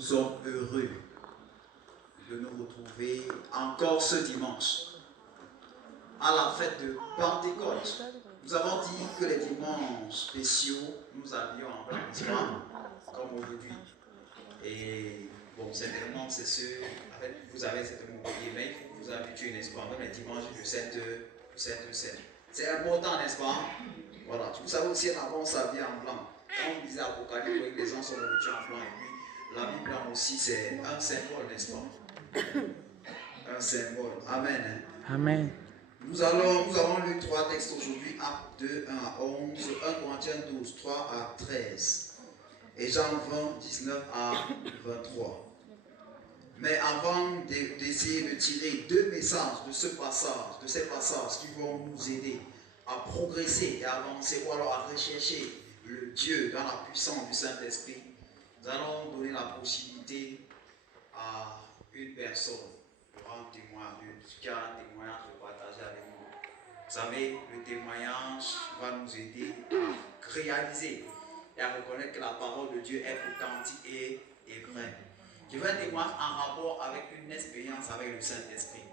Nous sommes heureux de nous retrouver encore ce dimanche à la fête de Pentecôte. Nous avons dit que les dimanches spéciaux, nous avions en plein histoire, comme aujourd'hui. Et bon, certainement, c'est ce. En fait, vous avez certainement oublié, mais il faut que vous habituez, n'est-ce pas, même les dimanches de 7h, 7h. C'est important, n'est-ce pas? Voilà. Vous savez aussi, avant, ça vient en blanc. Quand on disait Apocalypse, les gens sont habitués en blanc. Et puis, la Bible blanc aussi, c'est un symbole, n'est-ce pas? Un symbole. Amen. Amen. Nous avons lu 3 textes aujourd'hui, Actes 2, 1 à 11, 1 Corinthiens 12, 3 à 13, et Jean 20, 19 à 23. Mais avant d'essayer de tirer 2 messages de ces passages qui vont nous aider à progresser et à avancer, ou alors à rechercher le Dieu dans la puissance du Saint-Esprit, nous allons donner la possibilité à une personne de rendre témoignage, qui a un témoignage de partager avec nous. Vous savez, le témoignage va nous aider à réaliser et à reconnaître que la parole de Dieu est authentique et vraie. Je veux un témoignage en rapport avec une expérience avec le Saint-Esprit.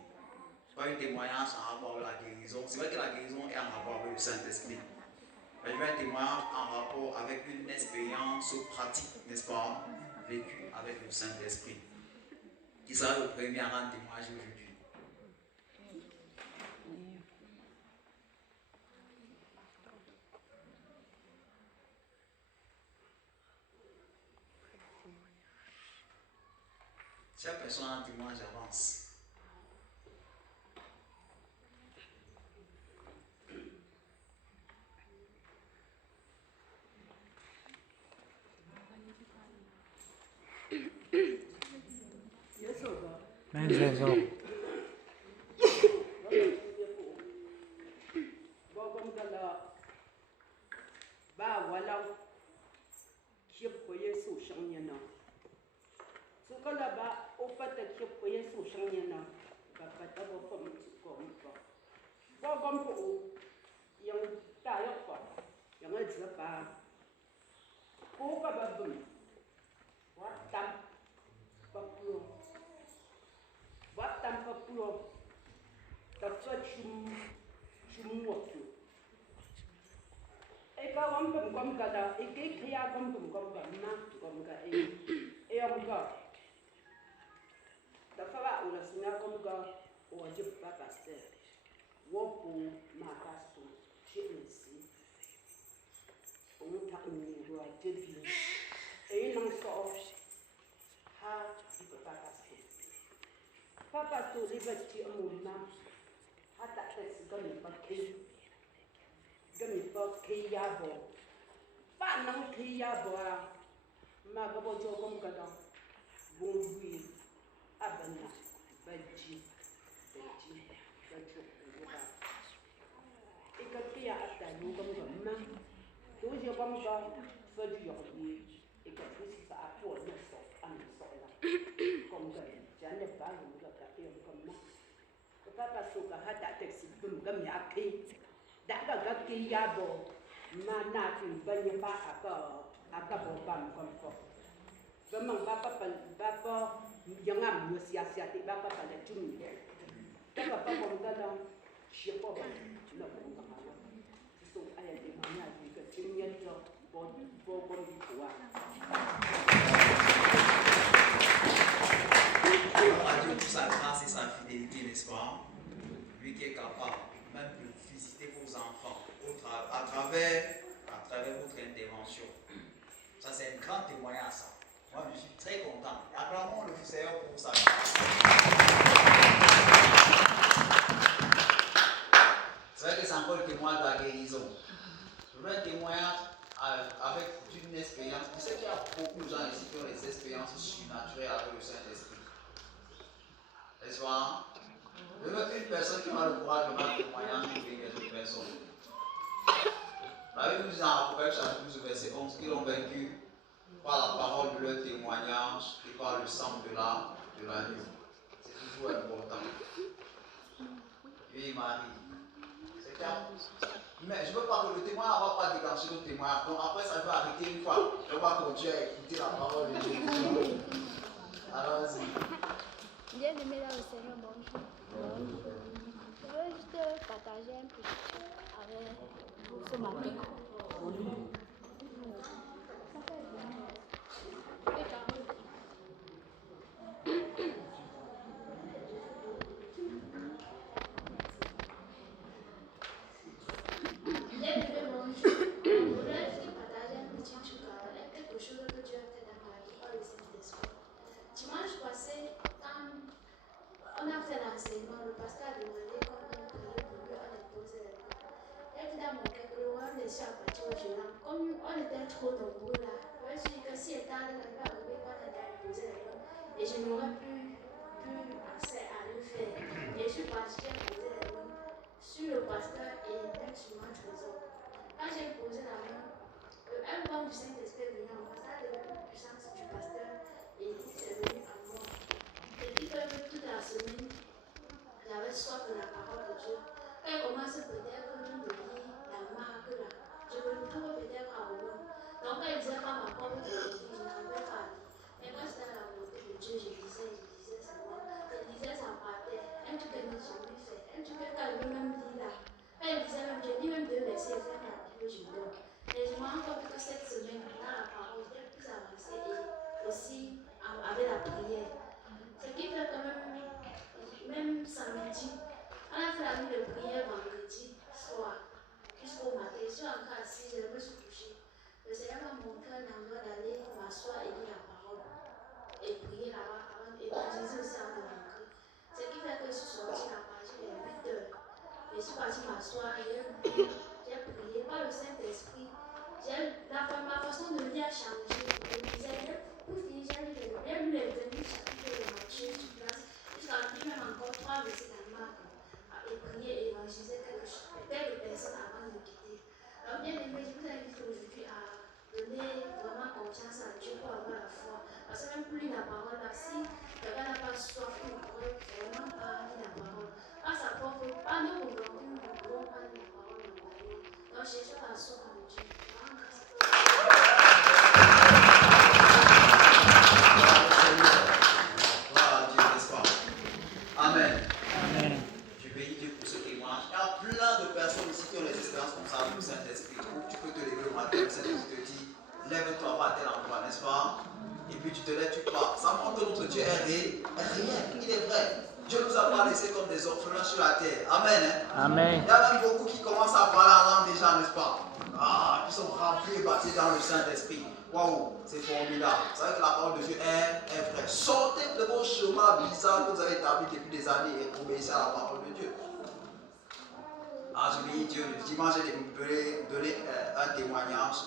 Pas un témoignage en rapport avec la guérison. C'est vrai que la guérison est en rapport avec le Saint-Esprit. Mais je veux un témoignage en rapport avec une expérience pratique, n'est-ce pas, vécue avec le Saint-Esprit. Qui sera le premier à rendre témoignage aujourd'hui? Chaque personne a un témoignage, avance. Papa to liberty a moment. Hata tesi gami pa ke yabo. Pa nang ke yabo a magabo jogom kada. Bungwi abana baji. Ikatia ata yugam gamma. To jogam ga fadi yogi. Ikatisi sa apo na so an so la. Kom ga jande ba lu ga ka e kom na. Papa soka hata taxi bum gam ya ke da ga ke yabo ma na tin banye ba aka bo bam kom ko gamang papa yangam no sia ti papa la tumi papa kom ga la shepo ba no ko ma so aya de ma ya di ka tin ya to bo ko wa Dieu pour sa grâce et sa fidélité, n'est-ce pas? Lui qui est capable même de visiter vos enfants à travers votre intervention. Ça, c'est un grand témoignage, ça. Moi, je suis très content. Acclamons le Seigneur pour sa grâce. C'est vrai que c'est encore le témoignage de la guérison. Je veux un témoignage avec une expérience. Je sais qu'il y a beaucoup de gens ici qui ont des expériences surnaturelles avec le Saint-Esprit. N'est-ce pas? Je veux une personne qui a le courage de rendre témoignage pour les autres personnes. La Bible nous dit dans Apocalypse chapitre 12, verset 11 qu'ils ont vaincu par la parole de leur témoignage et par le sang de l'agneau. C'est toujours important. Oui, Marie. C'est clair. Mais je ne veux pas que le témoin ne va pas déclencher le témoignage. Donc après, ça peut arrêter une fois. Je ne veux pas continuer à écouter la parole de Dieu. Allons-y. Bien aimé dans le Seigneur, bonjour. Je veux juste partager un peu avec vous ce matin. Dimanche passé, quand on a fait l'enseignement, le pasteur a demandé qu'on ait prié pour lui, on a posé les mains. Évidemment, on a laissé à partir au gérant. Comme on était trop nombreux là, je me suis dit que si étant arrivé, on a posé les mains et je n'aurais plus accès à le faire. Et je suis partie, j'ai posé les mains sur le pasteur et même sur mon trésor. Quand j'ai posé la main, un bon du Saint-Esprit est venu en moi, ça a devenu la puissance du pasteur et c'est venu à moi. Et puis que toute la semaine, j'avais soif de la parole de Dieu. Quand il commence peut-être de lire la marque là, je me retrouve peut-être à Romain. Donc quand il disait pas ma porte de l'église, je n'avais pas dit. Mais quand c'était à la volonté de Dieu, je disais seulement. Je disais ça partait. Un truc que je n'ai jamais fait. Un truc que quand il même dit là. Quand il disait même, je lis même 2 versets, je fais la Bible, je donne. Et je me rends compte que cette semaine, dans la parole, j'étais plus avancée et aussi avec la prière. Ce qui fait que même samedi, on a fait la nuit de prière vendredi soir jusqu'au matin. Je suis encore assise, je me suis couchée. Le Seigneur m'a montré un endroit d'aller m'asseoir et lire la parole et prier là-bas avant et Jésus aussi avant de rentrer. Ce qui fait que je suis sortie à partir de 8 heures. Je suis partie m'asseoir et j'ai prié par le Saint-Esprit. Ma façon de lire a changé. Je disais, pour finir, j'ai lu les derniers chapitres de Matthieu sur place. Jusqu'à même encore 3 versets dans Marc. Et prier et évangéliser quelques personnes avant de quitter. Alors, bien aimé, je vous invite aujourd'hui à donner vraiment confiance à Dieu pour avoir la foi. Parce que même plus la parole là, si quelqu'un n'a pas soif, il ne pourrait vraiment pas lire la parole. À sa propre, à nos volontés, nous ne pouvons pas lire la parole normalement. Donc, cherchez la soif en Dieu. Amen. Amen. Je bénis Dieu pour ce témoignage. Il y a plein de personnes ici qui ont des expériences comme ça avec le Saint-Esprit. Tu peux te lever le matin, le Saint-Esprit te dit, lève-toi, va à tel endroit, n'est-ce pas? Et puis tu te lèves, tu pars. Ça montre que notre Dieu est réel. Il est vrai. Dieu nous a pas laissé comme des orphelins sur la terre. Amen. Amen. Il y a même beaucoup qui commencent à parler en langue déjà, n'est-ce pas? Qui sont remplis et bâtis dans le Saint-Esprit. Waouh, c'est formidable. Vous savez que la parole de Dieu est vraie. Sortez de vos chemins bizarres que vous avez établis depuis des années et obéissez à la parole de Dieu. Je bénis Dieu. Le dimanche, j'ai donné un témoignage.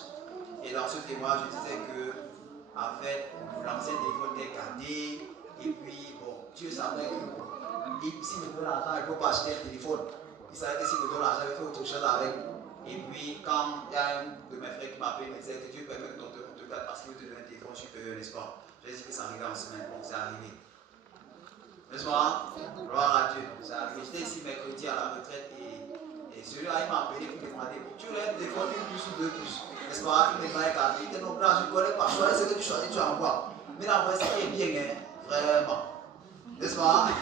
Et dans ce témoignage, je disais que, en fait, l'ancien téléphone était gardé. Et puis, bon, Dieu savait que s'il me donne l'argent, il ne peut pas acheter un téléphone. Il savait que s'il me donne l'argent, il fait autre chose avec. Et puis, quand il y a un de mes frères qui m'appelle, il me disait que Dieu permet que ton téléphone te garde parce qu'il veut te donner un téléphone supérieur, n'est-ce pas? J'ai dit que ça arrivait en semaine. Bon, c'est arrivé. N'est-ce pas? Gloire à Dieu. C'est arrivé. J'étais ici mercredi à la retraite et celui-là, il m'a appelé pour me demander, tu veux un téléphone, une puce ou 2 puces? N'est-ce pas? Il me m'a écarté. Il dit non, je ne connais pas. Choisis ce que tu choisis, tu envoies. Mais la voix, c'est bien, hein? Vraiment. N'est-ce pas?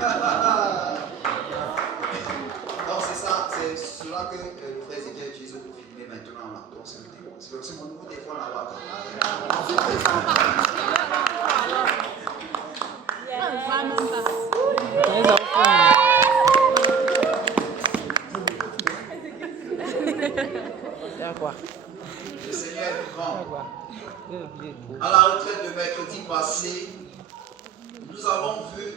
Donc c'est ça, c'est cela que le frère Zéchiel utilise pour filmer maintenant là. Donc c'est le téléphone. C'est aussi mon nouveau téléphone là-bas. Le Seigneur est grand. À la retraite de mercredi passé, nous avons vu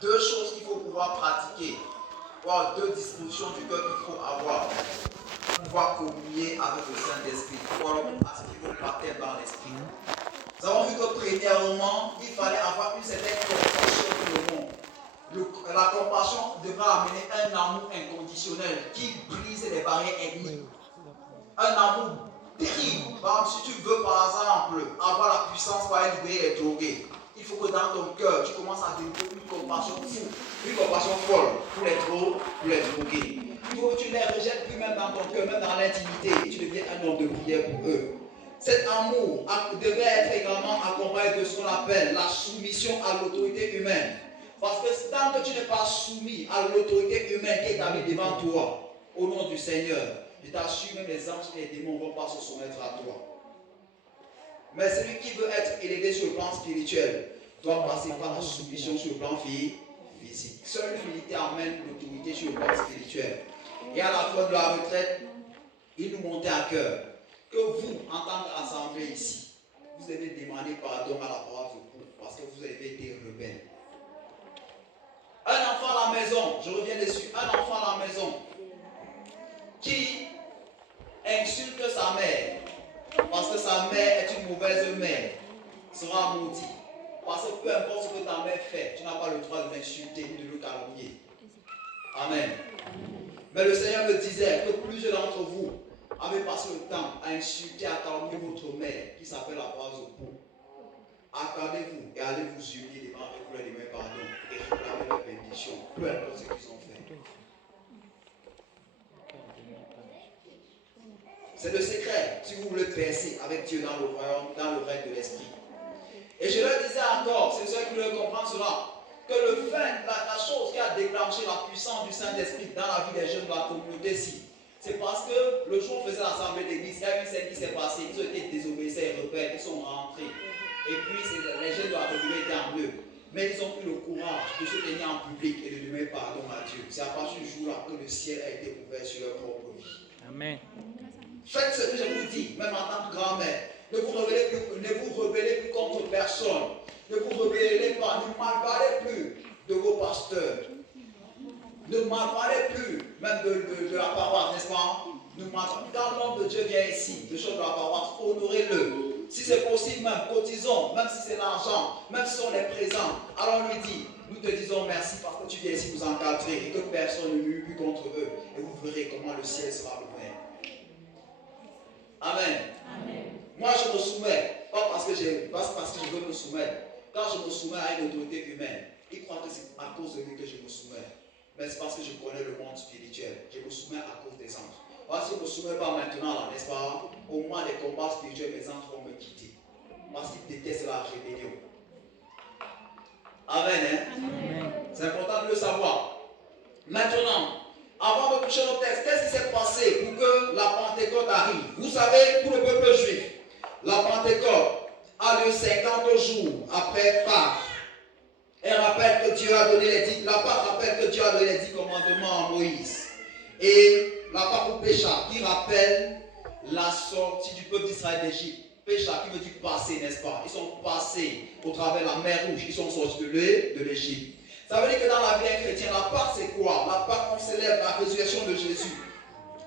2 choses qu'il faut pouvoir pratiquer, voire 2 dispositions du cœur qu'il faut avoir pour pouvoir communier avec le Saint-Esprit, pour alors pratiquer vos baptêmes dans l'Esprit. Nous avons vu que premièrement, il fallait avoir une certaine compassion pour le monde. La compassion devra amener un amour inconditionnel qui brise les barrières ethniques. Un amour terrible. Par exemple, si tu veux par exemple avoir la puissance pour aller libérer les drogués, il faut que dans ton cœur, tu commences à développer une compassion fou, une compassion folle pour les drogués. Il faut que tu ne les rejettes plus même dans ton cœur, même dans l'intimité, et tu deviens un homme de prière pour eux. Cet amour devait être également accompagné de ce qu'on appelle la soumission à l'autorité humaine. Parce que tant que tu n'es pas soumis à l'autorité humaine qui est établie devant toi, au nom du Seigneur, je t'assure, même les anges et les démons ne vont pas se soumettre à toi. Mais celui qui veut être élevé sur le plan spirituel doit passer par la soumission sur le plan physique. Seule l'humilité amène l'autorité sur le plan spirituel. Et à la fin de la retraite, il nous montait à cœur que vous, en tant qu'assemblée ici, vous devez demander pardon à la parole de Dieu parce que vous avez été rebelle. Un enfant à la maison, je reviens dessus, un enfant à la maison qui insulte sa mère parce que sa mère est une mauvaise mère sera maudit. Parce que peu importe ce que ta mère fait, tu n'as pas le droit de l'insulter ni de le calomnier. Amen. Mais le Seigneur me disait que plusieurs d'entre vous avez passé le temps à insulter, à calomnier votre mère qui s'appelle la base au pot. Accordez-vous et allez vous unir devant eux pour leur demander pardon et réclamer leur bénédiction, peu importe ce qu'ils ont fait. C'est le secret si vous voulez percer avec Dieu dans le royaume, dans le règne de l'esprit. Et je leur disais encore, c'est ceux qui veulent comprendre cela, que le fait, la chose qui a déclenché la puissance du Saint-Esprit dans la vie des jeunes de la communauté-ci, c'est parce que le jour où on faisait l'assemblée d'église, il y a eu ce qui s'est passé, ils ont été désobéissants et rebelles, ils sont rentrés. Et puis les jeunes de la communauté étaient en eux. Mais ils ont eu le courage de se tenir en public et de demander pardon à Dieu. C'est à partir du jour-là que le ciel a été ouvert sur leur propre vie. Amen. Faites ce que je vous dis, même en tant que grand-mère. Ne vous rebellez plus contre personne. Ne vous rebellez pas. Ne malparlez plus de vos pasteurs. Ne malparlez plus même de la paroisse, n'est-ce pas? Quand l'homme de Dieu vient ici, le chef de la paroisse, honorez-le. Si c'est possible même, cotisons, même si c'est l'argent, même si on est présent. Alors on lui dit, nous te disons merci parce que tu viens ici nous encadrer et que personne ne murmure plus contre eux. Et vous verrez comment le ciel sera ouvert. Amen. Amen. Moi je me soumets, pas parce que je veux me soumettre. Quand je me soumets à une autorité humaine, ils croient que c'est à cause de lui que je me soumets. Mais c'est parce que je connais le monde spirituel. Je me soumets à cause des anges. Parce que je ne me soumets pas maintenant, là, n'est-ce pas? Au moins des combats spirituels, mes anges vont me quitter. Parce qu'ils détestent la rébellion. Amen. Hein? Amen. C'est important de le savoir. Maintenant, avant de toucher nos textes, qu'est-ce qui s'est passé pour que la Pentecôte arrive? Vous savez, pour le peuple juif, la Pentecôte a lieu 50 jours après Pâques. Elle rappelle que Dieu a donné les 10, la Pâque rappelle que Dieu a donné les 10 commandements à Moïse. Et la Pâque ou Pécha qui rappelle la sortie du peuple d'Israël d'Égypte. Pécha qui veut dire passer, n'est-ce pas? Ils sont passés au travers de la mer Rouge, ils sont sortis de l'Égypte. Ça veut dire que dans la vie chrétienne, la Pâque c'est quoi? La Pâque, on célèbre la résurrection de Jésus.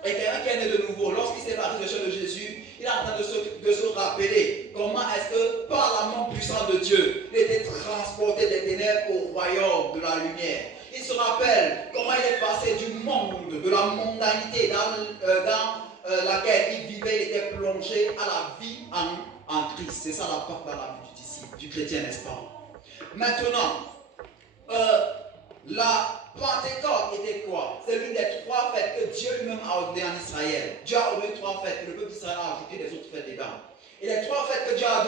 Et quelqu'un qui est né de nouveau, lorsqu'il célèbre la résurrection de Jésus, il est en train de se rappeler comment est-ce que par la main puissante de Dieu, il était transporté des ténèbres au royaume de la lumière. Il se rappelle comment il est passé du monde, de la mondanité dans laquelle il vivait, il était plongé à la vie en Christ. C'est ça la Pâque dans la vie du disciple, du chrétien, n'est-ce pas? Maintenant, la Pentecôte était quoi? C'est l'une des 3 fêtes que Dieu lui-même a ordonnées en Israël. Dieu a ordonné 3 fêtes, le peuple d'Israël a ajouté des autres fêtes dedans. Et les 3 fêtes que Dieu a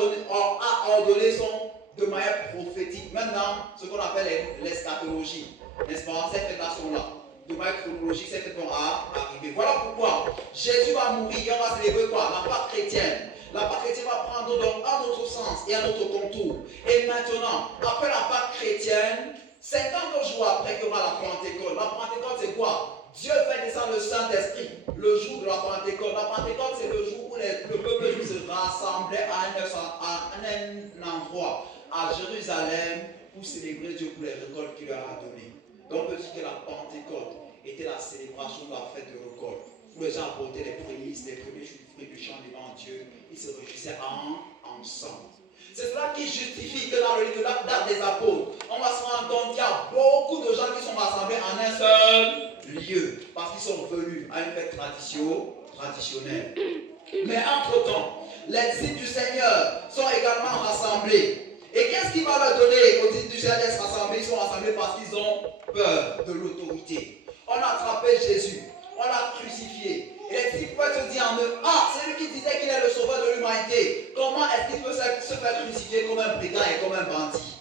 ordonnées sont de manière prophétique, même dans ce qu'on appelle l'eschatologie. N'est-ce pas? Ces fêtes-là sont là. De manière chronologique, ces fêtes vont arriver. Voilà pourquoi Jésus va mourir et on va célébrer quoi? La Pâque chrétienne. La Pâque chrétienne va prendre donc un autre sens et un autre contour. Et maintenant, après la Pâque chrétienne, 50 jours après, il y aura la Pentecôte. La Pentecôte, c'est quoi? Dieu fait descendre le Saint-Esprit le jour de la Pentecôte. La Pentecôte, c'est le jour où le peuple juif se rassemblait à un endroit, à Jérusalem, pour célébrer Dieu pour les récoltes qu'il leur a données. Donc, on peut dire que la Pentecôte était la célébration de la fête de récolte, où les gens apportaient les prémices, les premiers fruits du champ devant Dieu. Ils se réjouissaient ensemble. C'est cela qui justifie que dans le livre de l'Acte des Apôtres, on va se rendre compte qu'il y a beaucoup de gens qui sont rassemblés en un seul lieu, parce qu'ils sont venus à une fête traditionnelle. Mais entre-temps, les disciples du Seigneur sont également rassemblés. Et qu'est-ce qui va leur donner aux disciples du Seigneur d'être rassemblés? Ils sont rassemblés parce qu'ils ont peur de l'autorité. On a attrapé Jésus, on l'a crucifié. Et les disciples peuvent se dire en eux, ah, c'est lui qui disait qu'il est le sauveur de l'humanité. Comment est-ce qu'il peut se faire crucifier comme comme un brigand et comme un bandit.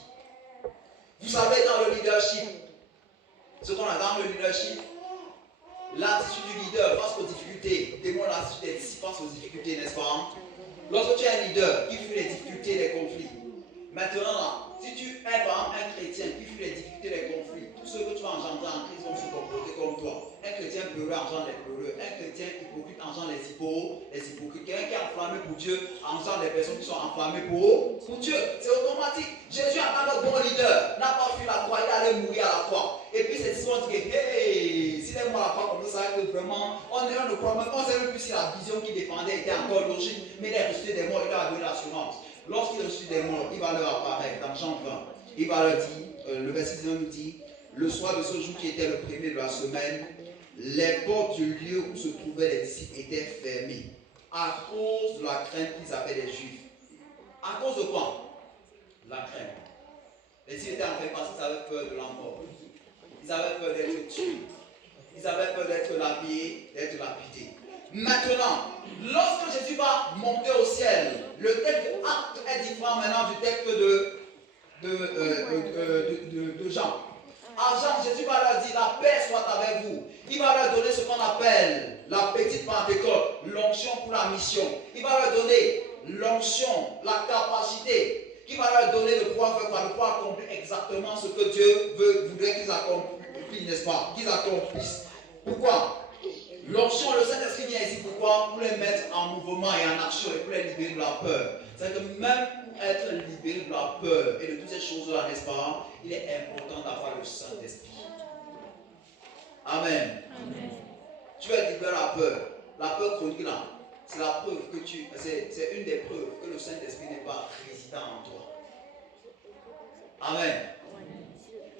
Vous savez, dans le leadership, ce qu'on a dans le leadership, l'attitude du leader face aux difficultés démontre l'attitude des disciples face aux difficultés, n'est-ce pas? Lorsque tu es un leader qui fuit les difficultés, les conflits, maintenant, là, si tu es par exemple un chrétien qui fuit les difficultés, les conflits, tous ceux que tu vas engendrer en Christ vont se comporter comme toi. Un chrétien peureux engendre les peureux, un chrétien hypocrite engendre les hypocrites. Quelqu'un qui est enflammé pour Dieu engendre des personnes qui sont enflammées pour Dieu. C'est automatique. Jésus, en tant que bon leader, n'a pas fui la croix, il allait mourir à la croix. Et puis ces disciples ont dit que, hey, s'il est mort à la croix comme ça, que vraiment, on ne croit même pas, on ne sait même plus si la vision qu'il défendait était encore logique, mais il est ressuscité des morts, il a donné l'assurance. Lorsqu'il est ressuscité des morts, il va leur apparaître dans Jean 20. Il va leur dire, le verset 19 nous dit, le soir de ce jour qui était le premier de la semaine, les portes du lieu où se trouvaient les disciples étaient fermées à cause de la crainte qu'ils avaient des Juifs. À cause de quoi? La crainte. Les disciples étaient enfermés parce qu'ils avaient peur de la mort. Ils avaient peur d'être tués. Ils avaient peur d'être lapidés, d'être lapidés. Maintenant, lorsque Jésus va monter au ciel, le texte de Acte est différent maintenant du texte de Jean. À Jean, Jésus va leur dire, la paix soit avec vous. Il va leur donner ce qu'on appelle la petite Pentecôte, l'onction pour la mission. Il va leur donner l'onction, la capacité, qui va leur donner le pouvoir accomplir exactement ce que Dieu voudrait qu'ils accomplissent, n'est-ce pas? Qu'ils accomplissent. Pourquoi? L'onction, le Saint-Esprit vient ici pourquoi? Pour les mettre en mouvement et en action et pour les libérer de la peur. C'est que même pour être libéré de la peur et de toutes ces choses-là, n'est-ce pas? Il est important d'avoir le Saint-Esprit. Amen. Amen. Tu vas libérer la peur. La peur chronique là, c'est la preuve que c'est une des preuves que le Saint-Esprit n'est pas résident en toi. Amen.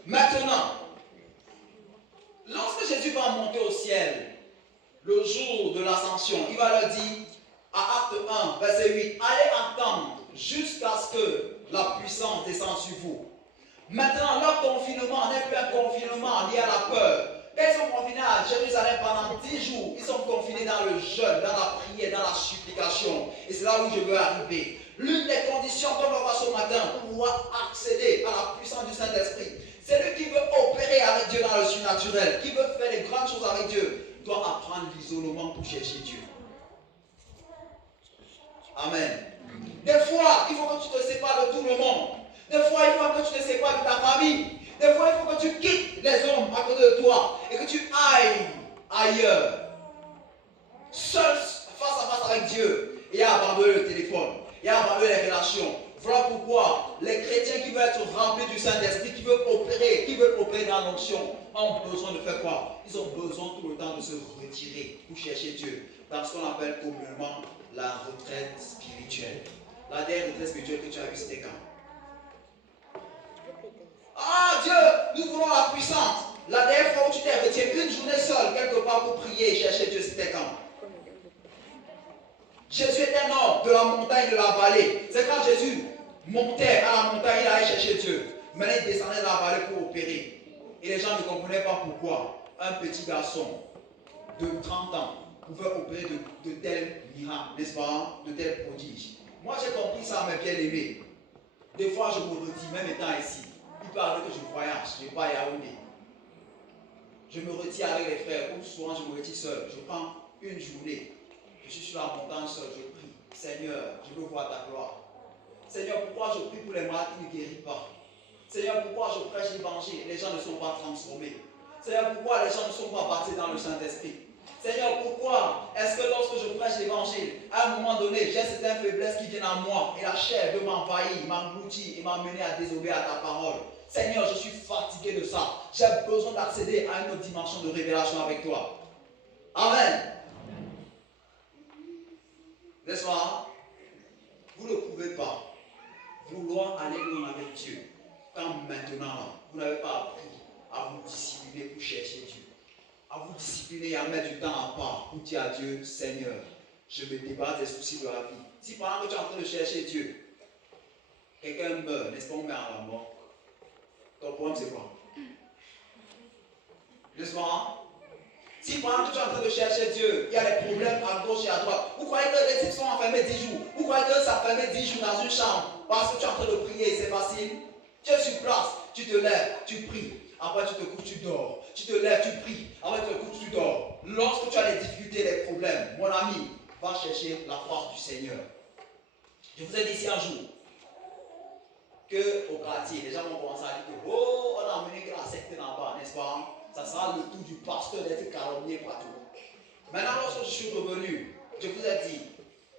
Maintenant, lorsque Jésus va monter au ciel, le jour de l'ascension, il va leur dire, à Acte 1, verset 8, allez attendre jusqu'à ce que la puissance descende sur vous. Maintenant, leur confinement n'est plus un confinement lié à la peur. Ils sont confinés à Jérusalem pendant 10 jours. Ils sont confinés dans le jeûne, dans la prière, dans la supplication. Et c'est là où je veux arriver. L'une des conditions qu'on va voir ce matin pour pouvoir accéder à la puissance du Saint-Esprit, c'est lui qui veut opérer avec Dieu dans le surnaturel, qui veut faire des grandes choses avec Dieu, doit apprendre l'isolement pour chercher Dieu. Amen. Des fois, il faut que tu te sépares de tout le monde. Des fois, il faut que tu te sépares de ta famille. Des fois, il faut que tu quittes les hommes à côté de toi et que tu ailles ailleurs. Seul, face à face avec Dieu, et à abandonner le téléphone, et à abandonner les relations. Voilà pourquoi les chrétiens qui veulent être remplis du Saint-Esprit, qui veulent opérer dans l'onction, ont besoin de faire quoi? Ils ont besoin tout le temps de se retirer pour chercher Dieu. Dans ce qu'on appelle communément la retraite spirituelle. La dernière retraite spirituelle que tu as vue, c'était quand? Ah Dieu, nous voulons la puissance. La dernière fois où tu t'es retiré une journée seule, quelque part pour prier et chercher Dieu, c'était quand? Jésus était un homme de la montagne et de la vallée. C'est quand Jésus montait à la montagne, il allait chercher Dieu. Maintenant, il descendait dans la vallée pour opérer. Et les gens ne comprenaient pas pourquoi un petit garçon de 30 ans pouvait opérer de tels miracles, n'est-ce pas? De tels prodiges. Moi, j'ai compris ça, mes bien-aimés. Des fois, je me redis, même étant ici, il peut arriver que je voyage, je ne vais pas à Yaoundé. Je me retire avec les frères, ou souvent je me retire seul. Je prends une journée. Je suis sur la montagne seul, je prie. Seigneur, je veux voir ta gloire. Seigneur, pourquoi je prie pour les malades qui ne guérissent pas? Seigneur, pourquoi je prêche l'évangile et les gens ne sont pas transformés? Seigneur, pourquoi les gens ne sont pas baptisés dans le Saint-Esprit? Seigneur, pourquoi est-ce que lorsque je prêche l'évangile, à un moment donné, j'ai certaines faiblesses qui viennent à moi et la chair veut m'envahir, m'engloutir et m'amener à désobéir à ta parole? Seigneur, je suis fatigué de ça. J'ai besoin d'accéder à une autre dimension de révélation avec toi. Amen. N'est-ce pas? Vous ne pouvez pas vouloir aller loin avec Dieu quand maintenant, vous n'avez pas appris à vous discipliner pour chercher Dieu. À vous discipliner et à mettre du temps à part pour dire à Dieu, Seigneur, je me débarrasse des soucis de la vie. Si pendant que tu es en train de chercher Dieu, quelqu'un meurt, n'est-ce pas, on met à la mort, ton problème c'est quoi? N'est-ce pas? Si pendant que tu es en train de chercher Dieu, il y a des problèmes à gauche et à droite, vous croyez que les types sont enfermés 10 jours? Vous croyez que ça fermé 10 jours dans une chambre Parce que tu es en train de prier, c'est facile. Tu es sur place, tu te lèves, tu pries. Après tu te couches, tu dors. Tu te lèves, tu pries. Après tu te couches, tu dors. Lorsque tu as les difficultés, les problèmes, mon ami, va chercher la force du Seigneur. Je vous ai dit ici un jour qu'au quartier, les gens vont commencer à dire que oh, on a amené que la secte là-bas, n'est-ce pas? Ça sera le tour du pasteur d'être calomnié partout. Maintenant, lorsque je suis revenu, je vous ai dit,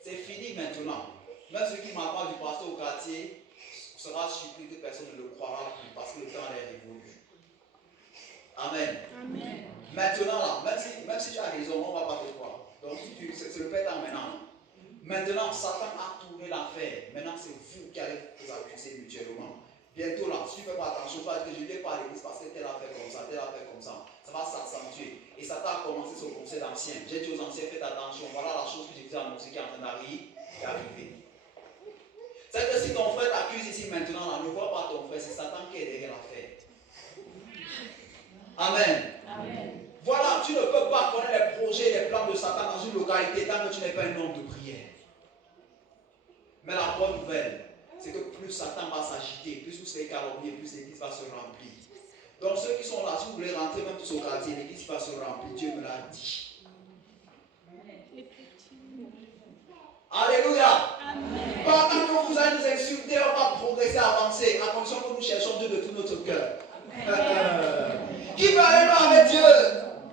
c'est fini maintenant. Même ceux qui m'en du pasteur au quartier sera surpris que personne ne le croira plus parce que le temps est révolu. Amen. Amen. Maintenant, là, même si tu as raison, on ne va pas te croire. Donc, c'est le fait maintenant. Maintenant, Satan a tourné l'affaire. Maintenant, c'est vous qui allez vous accuser mutuellement. Bientôt là, si tu ne fais pas attention, pas que je ne viens pas à l'église parce que tel a fait comme ça, tel a fait comme ça. Ça va s'accentuer. Et Satan a commencé son conseil d'anciens. J'ai dit aux anciens, faites attention. Voilà la chose que j'ai dit à Moses qui est en train d'arriver. C'est que si ton frère t'accuse ici maintenant, là, ne vois pas ton frère, c'est Satan qui est derrière l'affaire. Amen. Amen. Voilà, tu ne peux pas connaître les projets et les plans de Satan dans une localité tant que tu n'es pas un homme de prière. Mais la bonne nouvelle, c'est que plus Satan va s'agiter, plus vous serez calomnié, plus l'église va se remplir. Donc ceux qui sont là, si vous voulez rentrer même tous au quartier, l'église va se remplir, Dieu me l'a dit. Alléluia. Amen. Pendant que vous allez nous insulter, on va progresser, avancer, à condition que nous cherchons Dieu de tout notre cœur. Qui veut aller loin avec Dieu,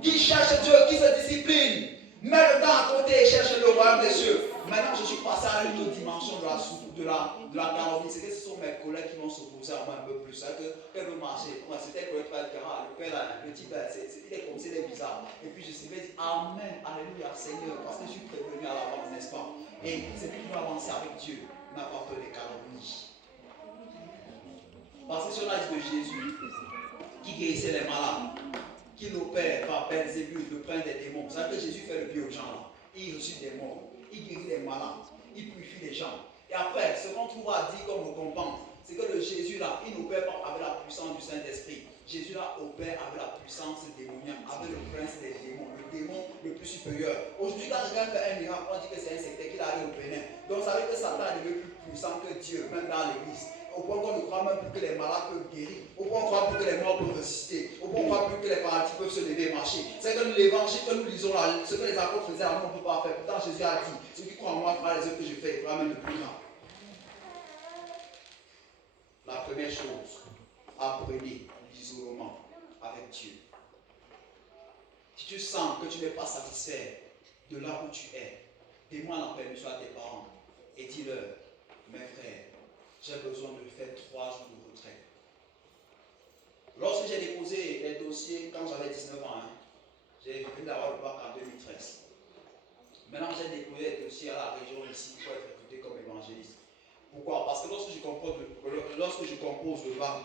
qui cherche Dieu, qui se discipline, met le temps à côté et cherche le royaume des cieux. Maintenant, je suis passé à une autre dimension de la calomnie. C'est que ce sont mes collègues qui vont s'opposer à moi un peu plus. C'est que qu'elle veut marcher. Moi, c'était collègue qui va dire, le père là, le type là, il est comme ça, il est bizarre. Et puis je suis dit, Amen, Alléluia, Seigneur, parce que je suis prévenu à l'avance, n'est-ce pas? Et c'est lui qui va avancer avec Dieu, n'importe les calomnies. Parce que sur la liste de Jésus, qui guérissait les malades, qui l'opère par Belzébul, le prince des démons. Vous savez que Jésus fait le bien aux gens là. Il ressuscite des morts, il guérit les malades, il purifie les gens. Et après, ce qu'on trouve à dire comme récompense, c'est que le Jésus là, il n'opère pas avec la puissance du Saint-Esprit. Jésus là opère avec la puissance démoniaque, avec le prince des démons, le démon le plus supérieur. Aujourd'hui, quand quelqu'un fait un miracle, on dit que c'est un sectaire qu'il arrive au Bénin. Donc, ça veut dire que Satan est devenu plus puissant que Dieu, même dans l'église. Au point qu'on ne croit même plus que les malades peuvent guérir. Au point qu'on ne croit plus que les morts peuvent ressusciter. Au point qu'on ne croit plus que les paralytiques peuvent se lever et marcher. C'est que l'évangile que nous lisons là, ce que les apôtres faisaient là, nous on ne peut pas faire. Pourtant Jésus a dit, ceux qui croient en moi fera les œuvres que je fais, il fera même de plus grand. La première chose, apprenez l'isolement avec Dieu. Si tu sens que tu n'es pas satisfait de là où tu es, demande la permission à tes parents et dis-leur, mes frères, j'ai besoin de faire 3 jours de retraite. Lorsque j'ai déposé les dossiers quand j'avais 19 ans, j'ai venu d'avoir le bac en 2013. Maintenant, j'ai déposé les dossiers à la région ici pour être recruté comme évangéliste. Pourquoi? Parce que lorsque je compose le bac,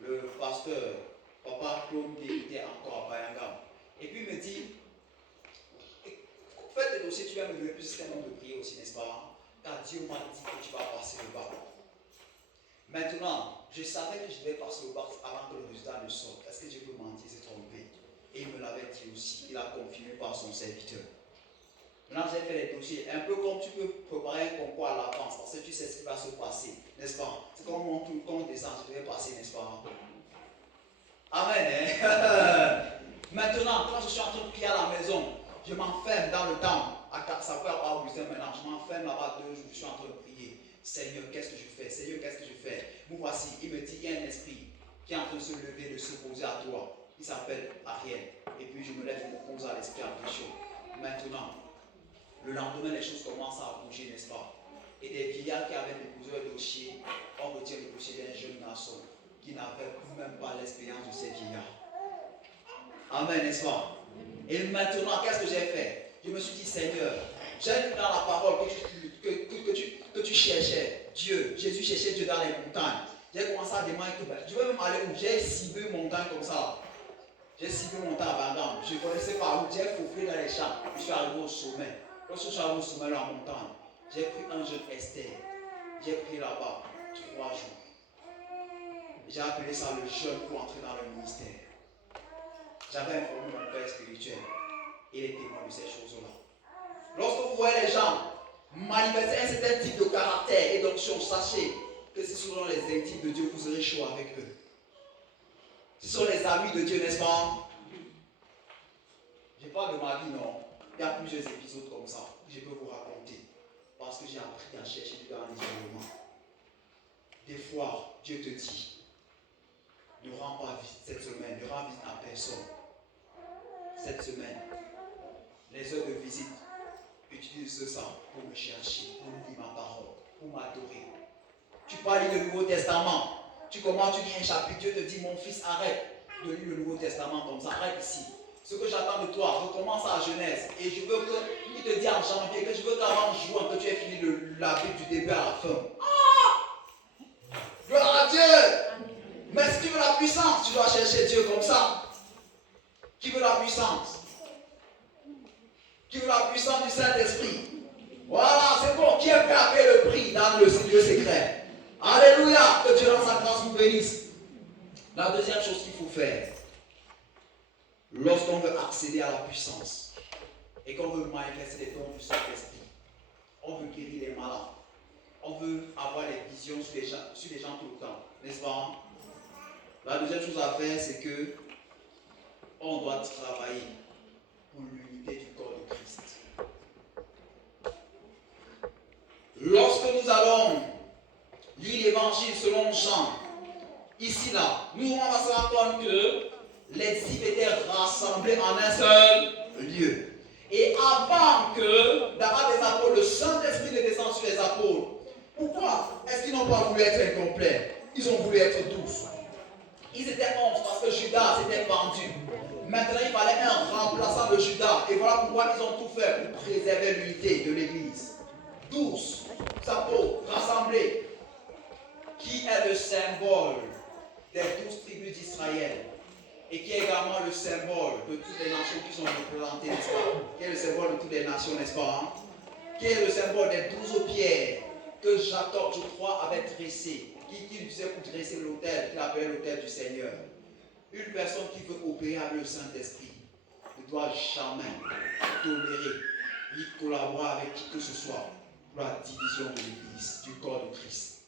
le pasteur, Papa Claude, était encore à Bayangam. Et puis il me dit, fais tes dossiers, tu vas me donner plus qu'un nombre de prières aussi, n'est-ce pas? Car Dieu m'a dit que tu vas passer le bac. Maintenant, je savais que je devais passer le bac avant que le résultat ne sorte. Est-ce que Dieu peut mentir, s'est trompé? Et il me l'avait dit aussi, il a confirmé par son serviteur. Maintenant, j'ai fait les dossiers, un peu comme tu peux préparer un concours à l'avance, parce que tu sais ce qui va se passer, n'est-ce pas? C'est comme mon tour, quand on descend, je devais passer, n'est-ce pas? Amen, hein? Maintenant, quand je suis en train de prier à la maison, je m'enferme dans le temps. Ça peut avoir Augustin maintenant, je m'enferme là-bas 2 jours, je suis en train de prier. Seigneur, qu'est-ce que je fais? Seigneur, qu'est-ce que je fais? Vous voici, il me dit, il y a un esprit qui est en train de se lever, de s'opposer à toi. Il s'appelle Ariel. Et puis je me lève, je m'oppose à l'esprit en question. Maintenant, le lendemain, les choses commencent à bouger, n'est-ce pas? Et des vieillards qui avaient déposé un dossier, on retient le dossier d'un jeune garçon qui n'avait même pas l'expérience de ces vieillards. Amen, n'est-ce pas? Et maintenant, qu'est-ce que j'ai fait? Je me suis dit, Seigneur, j'ai vu dans la parole que tu cherchais Dieu. Jésus cherchait Dieu dans les montagnes. J'ai commencé à demander que je veux même aller où? J'ai ciblé une montagne comme ça. J'ai ciblé une montagne à Bandam. Je ne connaissais pas où. J'ai fauflé dans les champs. Je suis arrivé au sommet. Lorsque je suis arrivé au sommet de la montagne, j'ai pris un jeune Esther. J'ai pris là-bas 3 jours. J'ai appelé ça le jeûne pour entrer dans le ministère. J'avais informé mon père spirituel. Il est témoin de ces choses-là. Lorsque vous voyez les gens manifester un certain type de caractère et d'onction, sachez que si ce sont les intimes de Dieu, vous serez chaud avec eux. Ce sont les amis de Dieu, n'est-ce pas? Je parle de ma vie, non. Il y a plusieurs épisodes comme ça que je peux vous raconter. Parce que j'ai appris à chercher Dieu dans l'isolement. Des fois, Dieu te dit, ne rends pas visite cette semaine, ne rends visite à personne. Cette semaine, les heures de visite, utilise ça pour me chercher, pour lire ma parole, pour m'adorer. Tu parles du Nouveau Testament. Tu commences, tu lis un chapitre, Dieu te dit, mon fils, arrête de lire le Nouveau Testament comme ça, arrête ici. Ce que j'attends de toi, recommence à Genèse. Et je veux qu'il te dise en janvier que je veux qu'avant juin, que tu aies fini la Bible du début à la fin. Ah! Gloire à Dieu! Mais si tu veux la puissance, tu dois chercher Dieu comme ça. Qui veut la puissance? Qui veut la puissance du Saint-Esprit? Voilà, c'est bon. Qui est prêt à payer le prix dans le lieu secret? Alléluia! Que Dieu dans sa grâce vous bénisse. La deuxième chose qu'il faut faire, lorsqu'on veut accéder à la puissance et qu'on veut manifester les dons du Saint-Esprit, on veut guérir les malades, on veut avoir les visions sur les gens tout le temps, n'est-ce pas? La deuxième chose à faire, c'est que on doit travailler pour l'unité du corps de Christ. Lorsque nous allons lire l'évangile selon Jean, ici là, nous on va se rendre compte que les disciples étaient rassemblés en un seul lieu. Et avant que d'avoir des apôtres, le Saint-Esprit ne descende sur les apôtres. Pourquoi est-ce qu'ils n'ont pas voulu être incomplets? Ils ont voulu être 12. Ils étaient 11 parce que Judas s'était pendu. Maintenant, il fallait un remplaçant de Judas. Et voilà pourquoi ils ont tout fait pour préserver l'unité de l'Église. 12 apôtres rassemblés, qui est le symbole des 12 tribus d'Israël et qui est également le symbole de toutes les nations qui sont représentées, n'est-ce pas? Qui est le symbole de toutes les nations, n'est-ce pas? Qui est le symbole des 12 pierres que Jacob, je crois, avait dressé, qui utilisait pour dresser l'autel, qu'il appelait l'autel du Seigneur. Une personne qui veut opérer avec le Saint-Esprit ne doit jamais tolérer ni collaborer avec qui que ce soit pour la division de l'Église, du corps de Christ.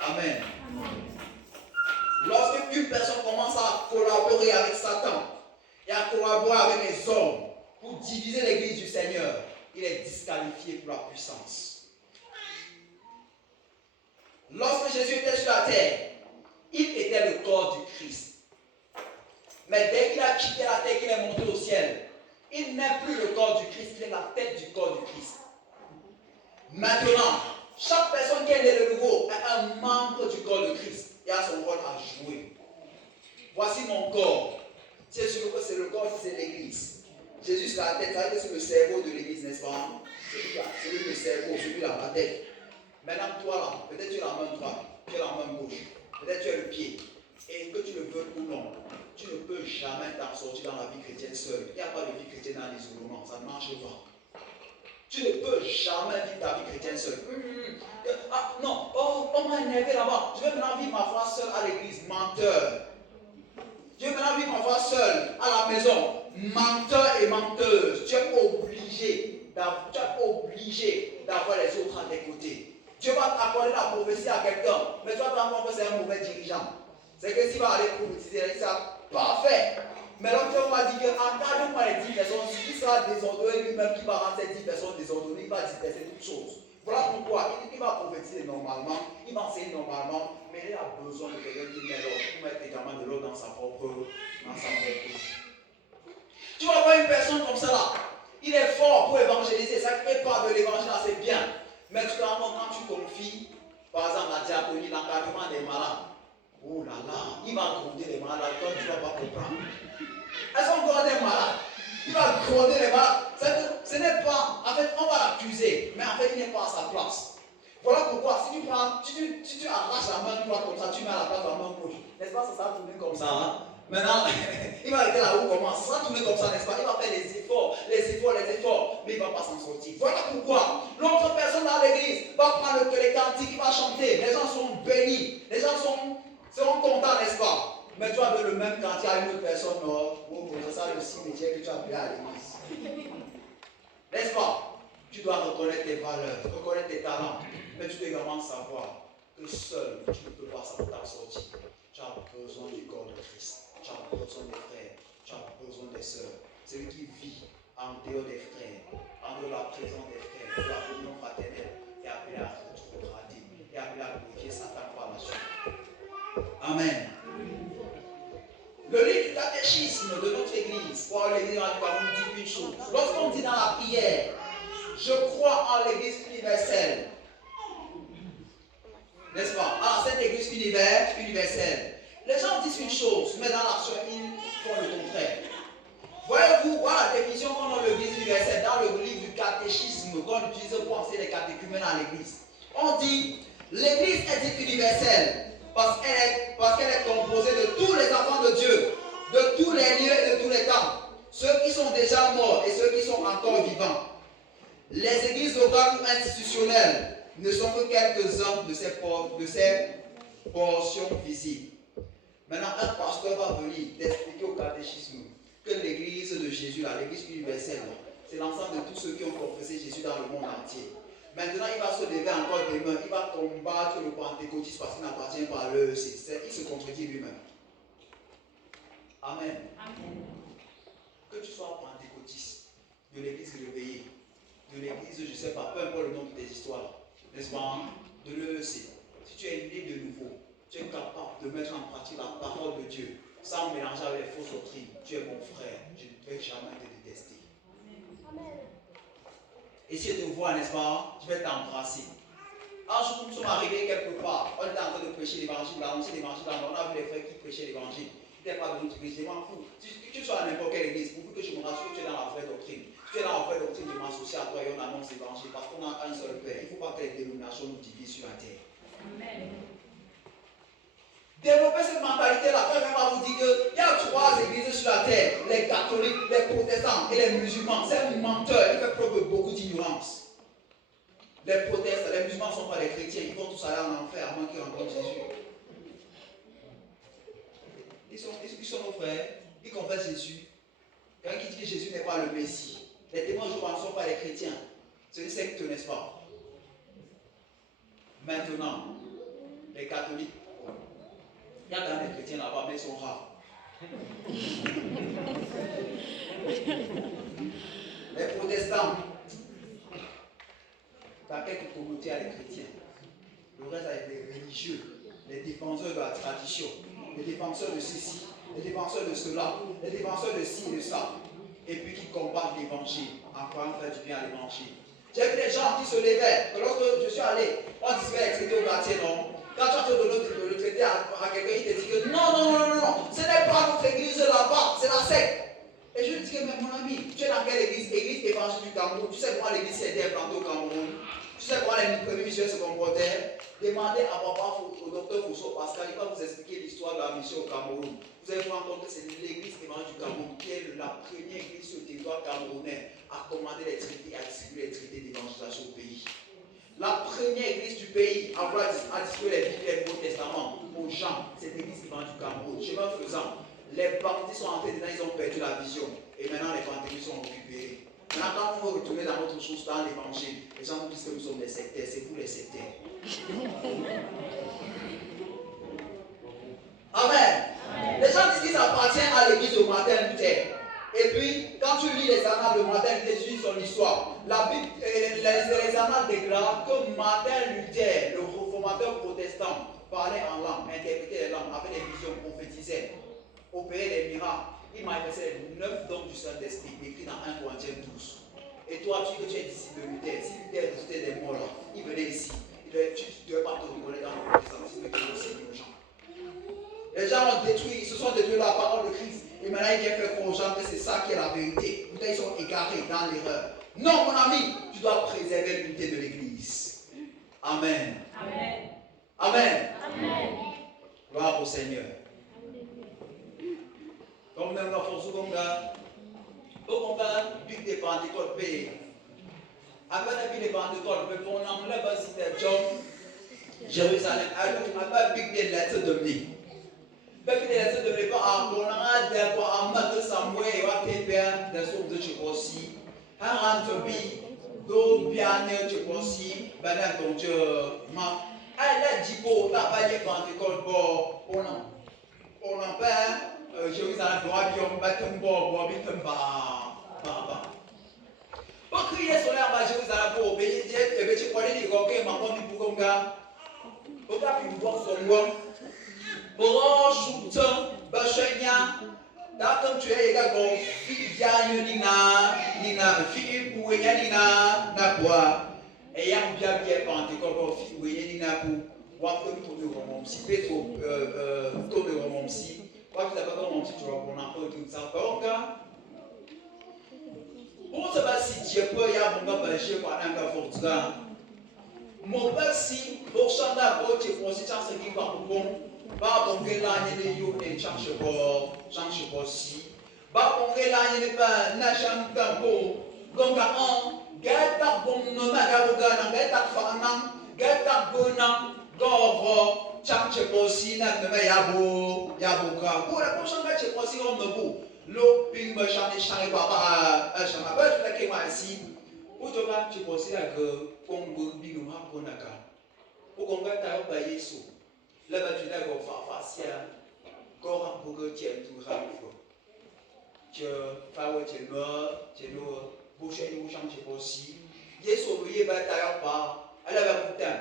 Amen. Lorsque une personne commence à collaborer avec Satan et à collaborer avec les hommes pour diviser l'Église du Seigneur, il est disqualifié pour la puissance. Lorsque Jésus était sur la terre, il était le corps du Christ. Mais dès qu'il a quitté la terre, qu'il est monté au ciel, il n'est plus le corps du Christ, il est la tête du corps du Christ. Maintenant, chaque personne qui est née de nouveau est un membre du corps de Christ et a son rôle à jouer. Voici mon corps. C'est sûr que c'est le corps, c'est l'Église. Jésus, c'est la tête, ça veut dire c'est le cerveau de l'Église, n'est-ce pas? C'est lui le cerveau, celui-là, la tête. Maintenant, toi là, peut-être tu es la main droite, tu es la main gauche, peut-être tu es le pied. Et que tu le veux ou non, tu ne peux jamais t'en sortir dans la vie chrétienne seul. Il n'y a pas de vie chrétienne dans l'isolement, ça ne marche pas. Tu ne peux jamais vivre ta vie chrétienne seul. Ah non, on m'a énervé là-bas. Je vais maintenant vivre ma foi seule à l'église. Menteur. Je vais maintenant vivre ma foi seule à la maison. Menteur et menteuse. Tu es obligé d'avoir les autres à tes côtés. Dieu va t'accorder la prophétie à quelqu'un, mais tu vas te rendre compte que c'est un mauvais dirigeant. C'est que s'il va aller prophétiser, ça, parfait. Mais donc, Dieu va dire que encadre-moi les 10 personnes, si il sera désordonné lui-même, qui va rendre ces 10 personnes désordonnées, il va disperser toutes choses. Voilà pourquoi il va prophétiser normalement, il va enseigner normalement, mais il a besoin de quelqu'un qui met l'ordre, pour mettre également de l'ordre dans sa propre vie. Tu vas voir une personne comme ça là, il est fort pour évangéliser, ça qui parle de l'évangile, c'est bien. Mais tu te rends compte quand tu confies, par exemple, la diaconie, l'encadrement des malades. Oh là là, il va gronder les malades, toi tu ne vas pas comprendre. Est-ce qu'on gronde des malades? Il va gronder les malades. Ce n'est pas, en fait, on va l'accuser, mais en fait, il n'est pas à sa place. Voilà pourquoi, si tu arraches la main droite comme ça, tu mets à la place de la main gauche, n'est-ce pas, ça va tourner comme ça, hein? Maintenant, il va arrêter là où comment, ça va tourner comme ça, n'est-ce pas? Il va faire les efforts, mais il ne va pas s'en sortir. Voilà pourquoi l'autre personne dans l'église va prendre les cantiques, il va chanter, les gens seront bénis, les gens seront contents, n'est-ce pas? Mais tu as le même cantique à une autre personne, non? Oh, c'est ça le cimetière que tu as appelé à l'église. N'est-ce pas? Tu dois reconnaître tes valeurs, reconnaître tes talents. Mais tu dois également savoir que seul, tu ne peux pas t'en sortir. Tu as besoin du corps de Christ. Tu as besoin des frères. Tu as besoin des sœurs. Celui qui vit en dehors des frères, en dehors de la présence des frères, de la communion fraternelle, est appelé à rétrograder, est appelé à glorifier Satan par la suite. Amen. Le livre du catéchisme de notre église, pour l'église du Cameroun, dit une chose. Lorsqu'on dit dans la prière, je crois en l'église universelle, n'est-ce pas? Ah, cette église universelle. Les gens disent une chose, mais dans l'action, ils font le contraire. Voyez-vous, voilà la définition qu'on a de l'église universelle dans le livre du catéchisme qu'on utilise pour enseigner les catéchumènes à l'église. On dit, l'église est universelle parce qu'elle est composée de tous les enfants de Dieu, de tous les lieux et de tous les temps, ceux qui sont déjà morts et ceux qui sont encore vivants. Les églises locales ou institutionnelles ne sont que quelques-uns de ces portions visibles. Maintenant, un pasteur va venir t'expliquer au catéchisme que l'église de Jésus, l'église universelle, c'est l'ensemble de tous ceux qui ont confessé Jésus dans le monde entier. Maintenant, il va se lever encore demain, il va combattre le pentecôtisme parce qu'il n'appartient pas à l'EEC. Il se contredit lui-même. Amen. Amen. Que tu sois pentecôtiste, de l'église réveillée, de l'église, je ne sais pas, peu importe le nom de tes histoires, n'est-ce pas, de l'EEC. Si tu es né de nouveau, tu es capable de mettre en pratique la parole de Dieu sans mélanger avec les fausses doctrines. Tu es mon frère, je ne vais jamais te détester. Amen. Et si je te vois, n'est-ce pas, je vais t'embrasser. Un jour, nous sommes arrivés quelque part, on était en train de prêcher l'évangile, d'annoncer l'évangile, on a vu les frères qui prêchaient l'évangile. Tu n'es pas de notre église, je m'en fous. Si tu sois à n'importe quelle église, pour que je me rassure que tu es dans la vraie doctrine. Si tu es dans la vraie doctrine, je m'associe à toi et on annonce l'évangile parce qu'on a un seul Père. Il ne faut pas que les dénominations nous divisent sur la terre. Amen. Développer cette mentalité-là, quand même à vous dire qu'il y a 3 églises sur la terre, les catholiques, les protestants et les musulmans. C'est un menteur, il fait preuve de beaucoup d'ignorance. Les protestants, les musulmans ne sont pas des chrétiens, ils vont tous aller en enfer avant qu'ils rencontrent Jésus. Ils sont nos frères, ils confessent Jésus. Quand ils disent que Jésus n'est pas le Messie, les témoins de Jéhovah ne sont pas des chrétiens. C'est une secte, n'est-ce pas? Maintenant, les catholiques, il y a quand même des chrétiens là-bas, mais ils sont rares. Les protestants, dans quelques communautés, il y a les chrétiens. Le reste, il y a les religieux, les défenseurs de la tradition, les défenseurs de ceci, les défenseurs de cela, les défenseurs de ci et de ça. Et puis qui combattent l'évangile, en croyant faire du bien à l'évangile. J'ai vu des gens qui se levaient. Lorsque je suis allé, on disait les traités au quartier, non? Quand tu as de le traiter à quelqu'un, il te dit que non, ce n'est pas notre église là-bas, c'est la secte. Et je lui dis que, mais mon ami, tu es dans quelle église? Église évangile du Cameroun. Tu sais comment l'église s'est été implantée au Cameroun? Tu sais comment les premiers missionnaires se comportaient? Demandez à papa, au docteur Fousso Pascal, il va vous expliquer l'histoire de la mission au Cameroun. Vous allez vous rendre compte que c'est l'église évangile du Cameroun qui est la première église sur le territoire camerounais à commander les traités, à distribuer les traités d'évangélisation au pays. La première église du pays à distribuer les Bibles et le Nouveau Testament aux gens, c'est l'église évangile du Cameroun. Chemin faisant, les baptistes sont entrés dedans, ils ont perdu la vision. Et maintenant, les baptistes sont récupérés. Maintenant, quand on veut retourner dans notre source, dans l'évangile, les gens nous disent que nous sommes des sectaires. C'est vous les sectaires. Amen. Amen. Les gens disent qu'ils appartiennent à l'église de Martin Luther. Et puis, quand tu lis les annales de Martin Luther, tu lis son histoire. La Bible, les annales déclarent que Martin Luther, le réformateur protestant, parlait en langue, interprétait les langues, avait des visions, prophétisait, opérait les miracles. Il manifestait les 9 dons du Saint-Esprit, écrit dans 1 Corinthiens 12. Et toi, tu es disciple de Luther. Si Luther ressuscitait des morts là, il venait ici. Tu ne devais pas te reconnaître dans le protestantisme qui est enseigné aux gens. Les gens ont détruit, ils se sont détruits la parole de Christ. Et maintenant, il vient faire croire aux gens que c'est ça qui est la vérité. Peut-être ils sont égarés dans l'erreur. Non, mon ami, tu dois préserver l'unité de l'Église. Amen. Amen. Amen. Amen. Gloire au Seigneur. Comme nous avons fait comme ça, on va piquer des Pentecôtes pays. Après la des Pentecôtes, mais pour l'anglais, c'est John, Jérusalem, on va piquer des lettres de vie. Parce que les lettres de vie, on a des fois, on a des Samuel, et on a des pères, des sources de Chikosi, un to be, do bien tu aussi ben donc ma elle a dit pour la balle Pentecôte pour on en perd Jérusalem doit bien battre un bon bitum ba pas crier sur l'air à Jérusalem pour obéir Dieu et ben tu connais les roquets maman du bougonga au cas où voir son bon pour chuter bachenya đã comme tu es gars go fia nina fi buenya nina na boa e ya bia bia Pentecôte go fi buenya nina pour wa to to de romom si petro to de romom si wa tu d'abord romom si tu vas pour un peu tout ça donc pour ça va si Dieu peut ya mon gars chez quoi dans ka fortuna mon père si pour chanda pour tu pour si chance qui va bon ba bonge la ni yo ne change po si ba bonge la ni ba na sham tampo gonga on gata bon no ma ga boga na gata fa na gata bona go change po si na me ya boga pour la prochaine fois je pense on me bu lo ping ba shani shani ba shama ba tu la ke ma si pour to ga tu pense la que kongo bi no ha bona ka o gonga ta ba yesu là bas tu l'as qu'on facial qu'on a beaucoup de temps tout rapide tu fais ouais tu nous boucher nous changer aussi Jésus lui va t'ailleurs pas elle va goûter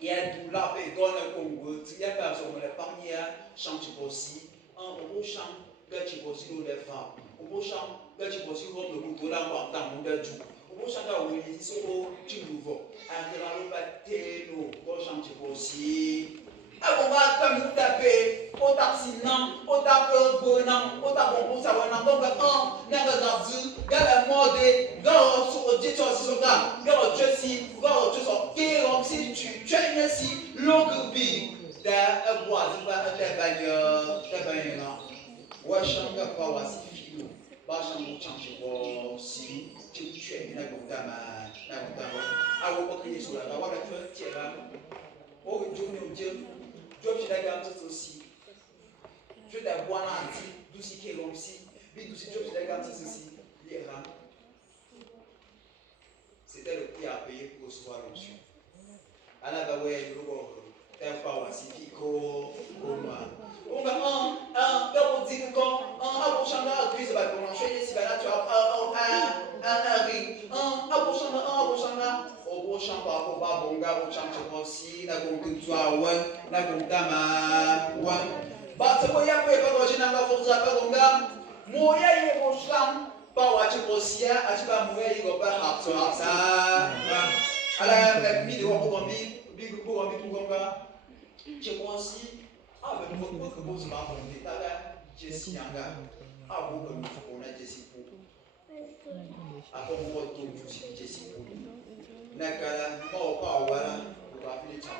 et elle tout là fait qu'on a Congo tu y a personne on les parmi changer aussi en au champ que tu aussi nous les femmes au champ que tu aussi on le mouton là dans mon de Dieu au champ là où ils sont tu nouveau avec la lobate nous au changer aussi Abonga comme vous tapez, au tapsinam, au tapeur bonam, au tapon ça va donc n'a pas dit, gars la mode, gars sur dit toi sur ça, gars tu si, gars tu sors, comme si tu es ici, longue vie, d'un bois, d'un bagne là. Ouais, changa pas wa si filo, ba changu change bo si, tu es na gutama, ah on peut crier sur la, voilà tu es là. Oh, Dieu. Job je l'ai gardé aussi. Je t'ai boire anti, douci qui est long ici. Puis douci Job je l'ai gardé ceci. Les rangs. C'était le prix à payer pour recevoir l'onction. Alors bah ouais, t'es pas aussi fico, comment. On va on dit que quand on chante à l'église va commencer ici là tu as un ring. On chante au champ au bas bonga au champ aussi na gontua wan na gontama wan ba se moya ko ba ko jina ba forza ba bonga moya ye ko slam ba wa chi posia a chi ba moya ye ko ba hapsa ala mi de ko gombi bi ko gombi ko gonga chi posi a ba mo ko ko ba ko ni ta ga jesi yanga a bo ko ko na jesi ko a ko mo to jesi ko nakala mo pa wala ko ka fi cha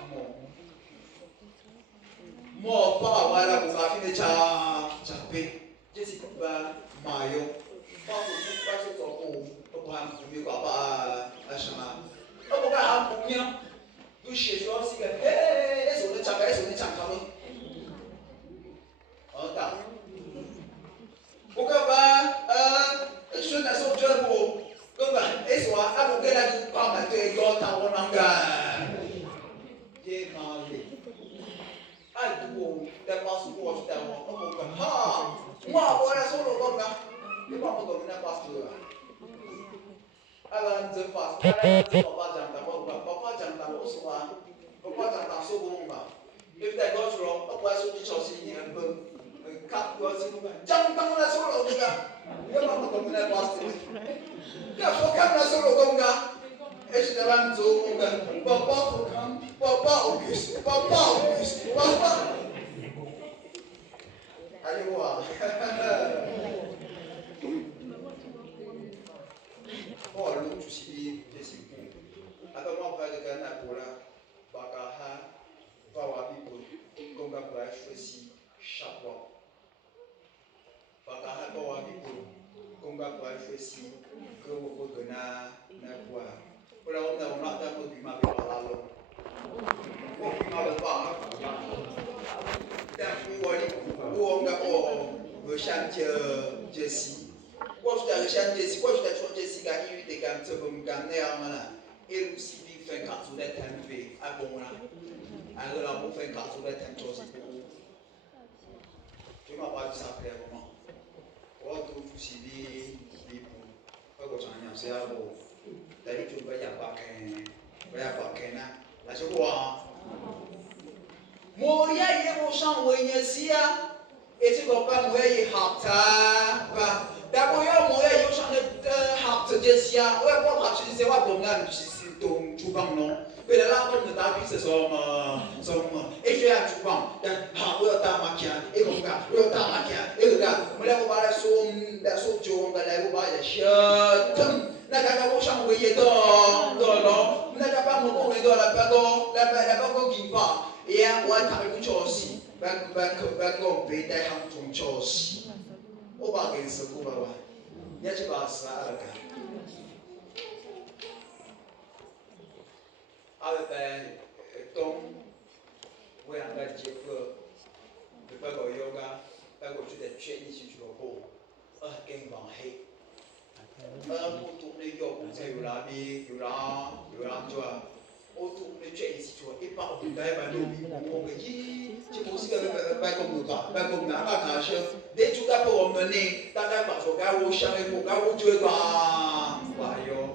mo pa wala ko ka fi cha pe jesi ko ba mayo pa so ko ba ko mi ko ba ashama o ko ka ha ko mi du she so si ka so ni cha ka mo o ta ko ka ba so na so je ko Comme et soit à vous qu'elle a dit pas ma tête dans ta wananga. J'ai mangé. Ah du t'as pas su quoi tu t'as ha moi voilà solo comme là. Tu pas me donner un pasteur. Alors je passe. Alors papa j'entends au soir. Papa j'entends so bon là. If that goes wrong, papa so tu choisis un peu. Cap quoi si nous j'entends la solo comme là. Tu pas me donner un pasteur. Quand faut comme la solo comme là, et je te rends tout comme là. Papa faut comme, papa Auguste. Allez voir. Oh l'autre tu sais, je sais plus. Attends moi on va le Ghana pour là, Bakaha, Pawabi pour comme là choisi chapeau. Bakaha Pawabi pour comme là choisi. Que vous pouvez na quoi. Pour la on a d'un peu du mal par là. On mal pas. D'un coup on a le chantier Jessie. Quoi je t'ai chanté Jessie, quoi je t'ai chanté Jessie gagné des gamins comme gamins et aussi il fait 4 jours de temps fait à bon là. Alors là, on fait 4 jours de temps aussi pour vous. Je m'en vais ça après vraiment. On trouve aussi des pour pas que j'en ai c'est à vous. D'ailleurs, tu vas y avoir qu'un là je vois. Moria est au champ où il y a sia et tu vas pas mourir y hapta va. D'abord, Moria est au champ de hapta de sia. Ouais, pour hapta c'est quoi bon là c'est ton chubang non. Mais là comme de ta vie c'est son et je à chubang. Ha, ouais ta maquia et comme ça, ouais ta maquia et regarde, mais là on va la son on va la voir la chute. N'a qu'à au champ où il est dans n'a qu'à pas mon dans la bagon qui part. Et on va faire une chose aussi. Bagon paye des hamton chose. On va gagner ce coup là. Il y a pas ça là. Avec ton ouais on va dire que pas go yoga, pas go tu des chaînes ici tu vas pas. Gain bằng hết. Pour tourner yoga, c'est là bi, là tu vois. Ô tụng lên chuyện gì chúa ít bảo từ đây và đủ bị một cái gì chứ bố sĩ cái bài công ngược cả bài công ngã cả cả chưa để chúng ta phổ biến này ta đang bảo số cao vô sang cái bộ cao vô chơi và yo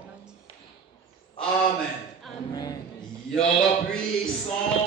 amen. Il y a la puissance